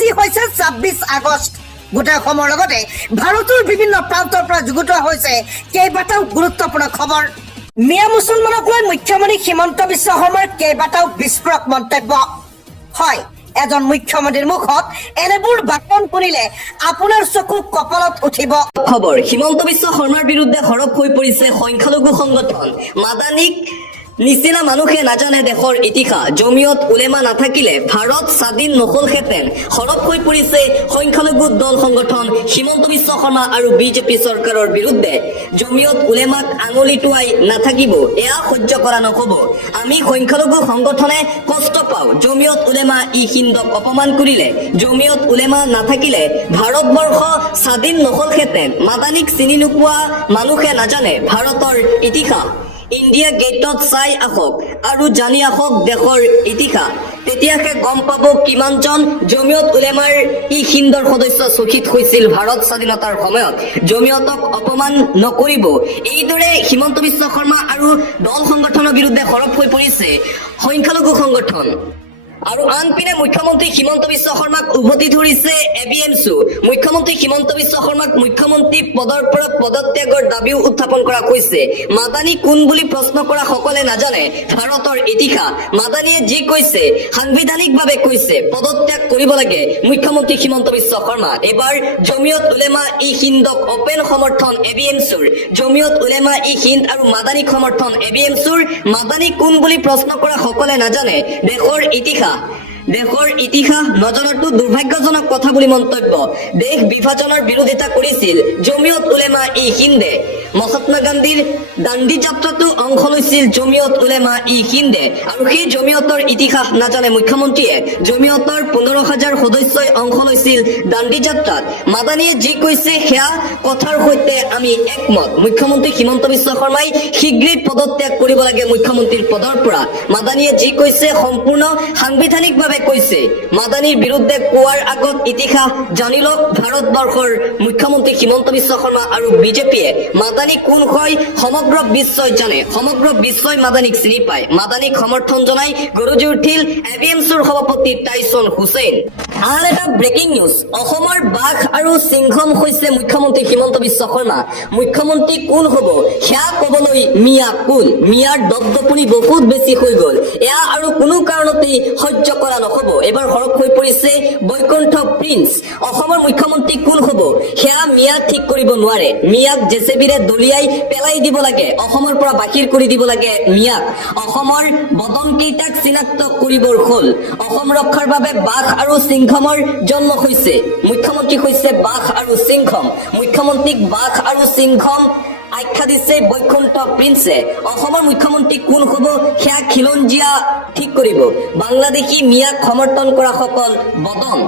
আজি হৈছে ২৬ আগষ্ট গোটেই অসমৰ লগতে ভাৰতৰ বিভিন্ন প্ৰান্তৰ পৰা যুগুত হৈছে কেইবাটাও গুৰুত্বপূৰ্ণ খবৰ মিয়া মুছলমানক লৈ মুখ্যমন্ত্ৰী হিমন্ত বিশ্ব শৰ্মাৰ কেইবাটাও বিস্ফোৰক মন্তব্য হয় এজন মুখ্যমন্ত্ৰীৰ মুখত এনেবোৰ বাক্য শুনিলে আপোনাৰ চকু কপালত উঠিব খবৰ হিমন্ত বিশ্ব শৰ্মাৰ বিৰুদ্ধে হৰপ হৈ পৰিছে সংখ্যালঘু সংগঠন মাদানিক নিচিনা মানুহে নাজানে দেশৰ ইতিহাস জমিয়ত উলেমা নাথাকিলে ভাৰত স্বাধীন নহলহেঁতেন হৰপ হৈ পৰিছে সংখ্যালঘু দল সংগঠন হিমন্ত বিশ্ব শৰ্মা আৰু বিজেপি চৰকাৰৰ বিৰুদ্ধে জমিয়ত উলেমাক আঙুলি টুৱাই নাথাকিব এয়া সহ্য কৰা নহব আমি সংখ্যালঘু সংগঠনে কষ্ট পাওঁ জমিয়ত উলেমা ই হিন্দক অপমান কৰিলে জমিয়ত উলেমা নাথাকিলে ভাৰতবৰ্ষ স্বাধীন নহলহেঁতেন মাদানিক চিনি নোপোৱা মানুহে নাজানে ভাৰতৰ ইতিহাস ইণ্ডিয়া গেটত চাই আহক আৰু জানি আহক দেশৰ ইতিহাস তেতিয়াহে গম পাব কিমানজন জমিয়ত উলেমাৰ ই হিন্দৰ সদস্য শ্বহীদ হৈছিল ভাৰত স্বাধীনতাৰ সময়ত জমিয়তক অপমান নকৰিব এইদৰে হিমন্ত বিশ্ব শৰ্মা আৰু দল সংগঠনৰ বিৰুদ্ধে হৰপ হৈ পৰিছে সংখ্যালঘু সংগঠন আৰু আনপিনে মুখ্যমন্ত্ৰী হিমন্ত বিশ্ব শৰ্মাক উভতি ধৰিছে এবিএমছু মুখ্যমন্ত্ৰী হিমন্ত বিশ্ব শৰ্মাক মুখ্যমন্ত্ৰী পদৰ পৰা পদত্যাগৰ দাবীও উত্থাপন কৰা হৈছে মাদানী কোন বুলি প্ৰশ্ন কৰা সকলে নাজানে ভাৰতৰ ইতিহাস মাদানীয়ে যি কৈছে সাংবিধানিকভাৱে কৈছে পদত্যাগ কৰিব লাগে মুখ্যমন্ত্ৰী হিমন্ত বিশ্ব শৰ্মা এবাৰ জমিয়ত উলেমা ই হিন্দক অপেন সমৰ্থন এবিএমছুৰ জমিয়ত উলেমা ই হিন্দ আৰু মাদানীক সমৰ্থন এবিএমছুৰ মাদানী কোন বুলি প্ৰশ্ন কৰা সকলে নাজানে দেশৰ ইতিহাস নজনাটো দুৰ্ভাগ্যজনক কথা বুলি মন্তব্য দেশ বিভাজনৰ বিৰোধিতা কৰিছিল জমিয়ত উলেমা ই হিন্দে মহাত্মা গান্ধীৰ দাণ্ডী যাত্ৰাতো অংশ লৈছিল জমিয়ত উলেমা ই হিন্দে আৰু সেই জমিয়তৰ ইতিহাস নাজানে মুখ্যমন্ত্ৰীয়ে জমিয়তৰ ১৫,০০০ সদস্যই অংশ লৈছিল দাণ্ডী যাত্ৰাত মাদানীয়ে যি কৈছে সেয়া কথাৰ সৈতে আমি একমত মুখ্যমন্ত্ৰী হিমন্ত বিশ্ব শৰ্মাই শীঘ্ৰেই পদত্যাগ কৰিব লাগে মুখ্যমন্ত্ৰীৰ পদৰ পৰা মাদানীয়ে যি কৈছে সম্পূৰ্ণ সাংবিধানিকভাৱে কৈছে মাদানীৰ বিৰুদ্ধে কোৱাৰ আগত ইতিহাস জানি লওক ভাৰতবৰ্ষৰ মুখ্যমন্ত্ৰী হিমন্ত বিশ্ব শৰ্মা আৰু বিজেপিয়ে মাদানী কোন হয় সমগ্ৰ বিশ্বই জানে সমগ্ৰ বিশ্বই মাদানীক চিনি পায় মাদানীক সমৰ্থন জনাই গৰজি উঠিল এবিএমছুৰ সভাপতি টাইছন হুছেইন আন এটা ব্ৰেকিং নিউজ অসমৰ বাঘ আৰু সিংহম হৈছে মুখ্যমন্ত্ৰী হিমন্ত বিশ্ব শৰ্মা মুখ্যমন্ত্ৰী কোন হ'ব সেয়া ক'বলৈ মিয়া কোন মিয়াৰ দপদপনি বহুত বেছি হৈ গ'ল এয়া আৰু কোনো কাৰণতেই সহ্য কৰা নহ'ব এবাৰ হৰপ হৈ পৰিছে বৈকুণ্ঠ প্ৰিন্স অসমৰ মুখ্যমন্ত্ৰী কোন হ'ব সেয়া মিয়া ঠিক কৰিব নোৱাৰে মিয়াক জেচেবিৰে দলিয়াই পেলাই দিব লাগে অসমৰ পৰা বাহিৰ কৰি দিব লাগে মিয়াক অসমৰ বদনকেইটাক চিনাক্ত কৰিবৰ হ'ল অসম ৰক্ষাৰ বাবে বাঘ আৰু সিংহমৰ জন্ম হৈছে মুখ্যমন্ত্ৰী হৈছে বাঘ আৰু সিংহম মুখ্যমন্ত্ৰীক বাঘ আৰু সিংহম আখ্যা দিছে বৈকুণ্ঠ প্ৰিন্সে অসমৰ মুখ্যমন্ত্ৰী কোন হ'ব সেয়া খিলঞ্জীয়া ঠিক কৰিব বাংলাদেশী মিয়াক সমৰ্থন কৰা সকল বদন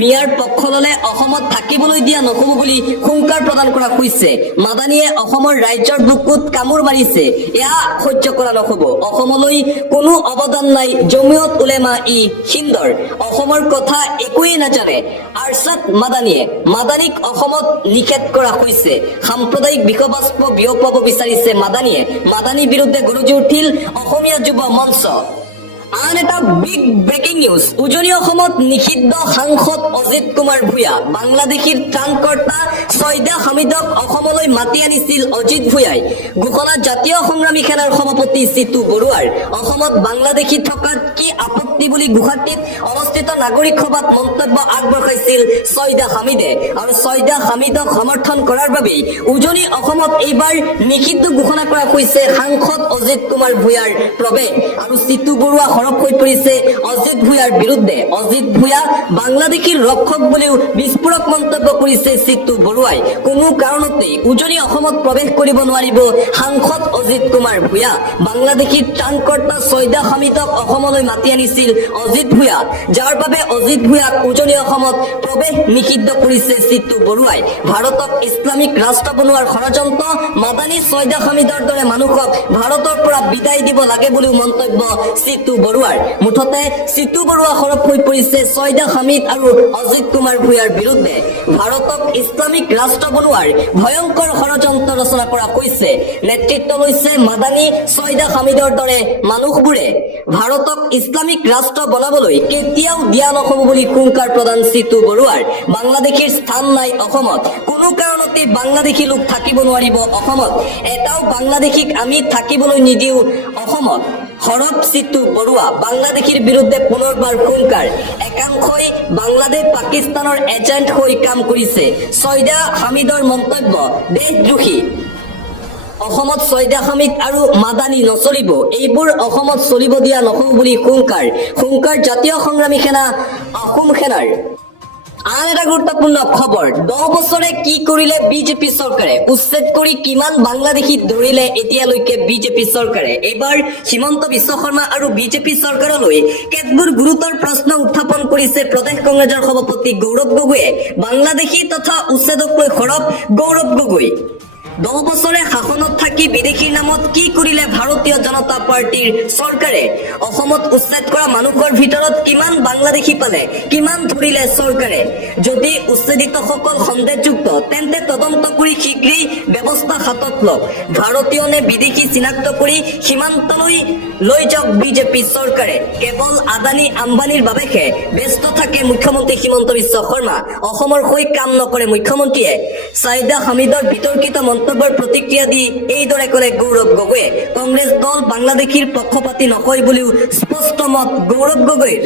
মিয়াৰ পক্ষ ল'লে অসমত থাকিবলৈ দিয়া নহ'ব বুলি হুংকাৰ প্ৰদান কৰা হৈছে মাদানীয়ে অসমৰ ৰাজ্যৰ বুকুত কামোৰ মাৰিছে এয়া সহ্য কৰা নহ'ব অসমলৈ কোনো অৱদান নাই জমিয়ত উলেমা ই হিন্দৰ অসমৰ কথা একোৱেই নাজানে আৰছাদ মাদানীক অসমত নিষেধ কৰা হৈছে সাম্প্ৰদায়িক বিষবাস্প বিয়পাব বিচাৰিছে মাদানীৰ বিৰুদ্ধে গৰজি উঠিল অসমীয়া যুৱ মঞ্চ আন এটা বিগ ব্ৰেকিং নিউজ উজনি অসমত নিষিদ্ধ সাংসদ অজিত কুমাৰ ভূঞা বাংলাদেশীৰ ত্ৰাণকৰ্তা ছয়দা হামিদক অসমলৈ মাতি আনিছিল অজিত ভূঞাই ঘোষণা জাতীয় সংগ্ৰামী সেনাৰ সভাপতি জিতু বৰুৱাৰ অসমত বাংলাদেশী থকাত কি আপত্তি বুলি গুৱাহাটীত অনুষ্ঠিত নাগৰিক সভাত মন্তব্য আগবঢ়াইছিল ছয়দা হামিদে আৰু ছয়দা হামিদক সমৰ্থন কৰাৰ বাবেই উজনি অসমত এইবাৰ নিষিদ্ধ ঘোষণা কৰা হৈছে সাংসদ অজিত কুমাৰ ভূঞাৰ প্ৰৱেশ আৰু জিতু বৰুৱা হৰপ হৈ পৰিছে অজিত ভূঞাৰ বিৰুদ্ধে অজিত ভূঞা বাংলাদেশীৰ ৰক্ষক বুলিও বিস্ফোৰক মন্তব্য কৰিছে জিতু বৰুৱাই কোনো কাৰণতেই উজনি অসমত প্ৰৱেশ কৰিব নোৱাৰিব সাংসদ অজিত কুমাৰ ভূঞা বাংলাদেশীৰ ত্ৰাণকৰ্তা ছয়দা হামিদক অসমলৈ মাতি আনিছিল অজিত ভূঞা যাৰ বাবে অজিত ভূঞাক উজনি অসমত প্ৰৱেশ নিষিদ্ধ কৰিছে জিতু বৰুৱাই ভাৰতক ইছলামিক ৰাষ্ট্ৰ বনোৱাৰ ষড়যন্ত্ৰ মাদানী ছয়দা হামিদৰ দৰে মানুহক ভাৰতৰ পৰা বিদায় দিব লাগে বুলিও মন্তব্য জিতু বৰুৱাৰ মুঠতে চিতু বৰুৱা সৰব হৈ পৰিছে ছয়দা হামিদ আৰু অজিত কুমাৰ ভূঞাৰ বিৰুদ্ধে ভাৰতক ইছলামিক ৰাষ্ট্ৰ বনোৱাৰ ভয়ংকৰ ষড়যন্ত্ৰ ৰচনা কৰা হৈছে। নেতৃত্ব লৈছে মাদানী ছয়দা হামিদৰ দৰে মানুহবোৰে। ভাৰতক ইছলামিক ৰাষ্ট্ৰ বনাবলৈ কেতিয়াও দিয়া নহ'ব বুলি হুংকাৰ প্ৰদান চিতু বৰুৱাৰ। বাংলাদেশীৰ স্থান নাই অসমত, কোনো কাৰণতে বাংলাদেশী লোক থাকিব নোৱাৰিব অসমত, এটাও বাংলাদেশীক আমি থাকিবলৈ নিদিওঁ অসমত। হৰব চিতু বৰুৱা বাংলাদেশীৰ বিৰুদ্ধে পুনৰবাৰ হুংকাৰ। একাংশই বাংলাদেশ পাকিস্তানৰ এজেণ্ট হৈ কাম কৰিছে। ছয়দা হামিদৰ মন্তব্য দেশদ্ৰোহী। অসমত ছয়দা হামিদ আৰু মাদানী নচলিব, এইবোৰ অসমত চলিব দিয়া নহ'ব বুলি হুংকাৰ জাতীয় সংগ্ৰামী সেনা অসম সেনাৰ। আন এটা গুৰুত্বপূৰ্ণ খবৰ, 10 বছৰে কি কৰিলে বিজেপি চৰকাৰে, উচ্ছেদ কৰি কিমান বাংলাদেশী ধৰিলে এতিয়ালৈকে বিজেপি চৰকাৰে। এইবাৰ হিমন্ত বিশ্ব শৰ্মা আৰু বিজেপি চৰকাৰলৈ কেতবোৰ গুৰুতৰ প্ৰশ্ন উত্থাপন কৰিছে প্ৰদেশ কংগ্ৰেছৰ সভাপতি গৌৰৱ গগৈয়ে। বাংলাদেশী তথা উচ্ছেদক লৈ সৰব গৌৰৱ গগৈ। 10 বছৰে শাসনত থাকি বিদেশীৰ নামত কি কৰিলে ভাৰতীয় জনতা পাৰ্টীৰ চৰকাৰে? অসমত উচ্ছেদ কৰা মানুহৰ ভিতৰত কিমান বাংলাদেশী পালে, কিমান ধৰিলে চৰকাৰে? যদি উচ্ছেদিতসকল সন্দেহযুক্ত তেন্তে তদন্ত কৰি শীঘ্ৰেই ব্যৱস্থা হাতত লওক। ভাৰতীয় নে বিদেশী চিনাক্ত কৰি সীমান্তলৈ লৈ যাওক বিজেপি চৰকাৰে। কেৱল আদানী আম্বানীৰ বাবেহে ব্যস্ত থাকে মুখ্যমন্ত্ৰী হিমন্ত বিশ্ব শৰ্মা। অসমৰ হৈ কাম নকৰে মুখ্যমন্ত্ৰীয়ে। ছয়দা হামিদৰ বিতৰ্কিত মন্তব্যৰ প্ৰতিক্ৰিয়া দি এইদৰে ক'লে গৌৰৱ গগৈয়ে। কংগ্ৰেছ দল বাংলাদেশীৰ পক্ষপাতী নহয় বুলিও স্পষ্ট মত গৌৰৱ গগৈৰ।